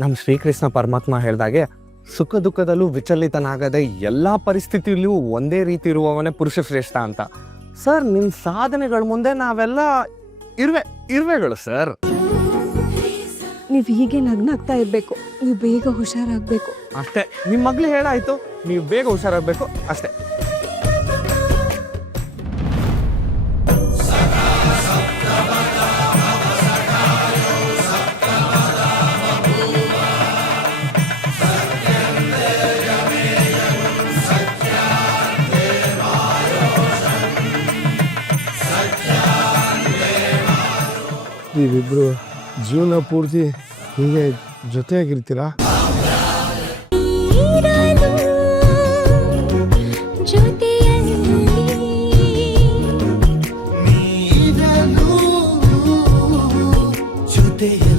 ನಮ್ಮ ಶ್ರೀಕೃಷ್ಣ ಪರಮಾತ್ಮ ಹೇಳ್ದಾಗೆ ಸುಖ ದುಃಖದಲ್ಲೂ ವಿಚಲಿತನಾಗದೆ ಎಲ್ಲ ಪರಿಸ್ಥಿತಿಯಲ್ಲೂ ಒಂದೇ ರೀತಿ ಇರುವವನೇ ಪುರುಷ ಶ್ರೇಷ್ಠ ಅಂತ. ಸರ್ ನಿಮ್ಮ ಸಾಧನೆಗಳ ಮುಂದೆ ನಾವೆಲ್ಲ ಇರುವೆ ಇರುವೆಗಳು ಸರ್. ನೀವು ಹೀಗೆ ನಗ್ನಾಗ್ತಾ ಇರಬೇಕು. ನೀವು ಬೇಗ ಹುಷಾರಾಗಬೇಕು. ಅಷ್ಟೇ. ನಿಮ್ಮ ಮಗ್ಳು ಹೇಳಾಯ್ತು ನೀವು ಬೇಗ ಹುಷಾರಾಗಬೇಕು ಅಷ್ಟೇ. ನೀವಿಬ್ಬರು ಜೀವನ ಪೂರ್ತಿ ಹೀಗೆ ಜೊತೆಯಾಗಿರ್ತೀರಾ? ಜೊತೆಯಲ್ಲಿ.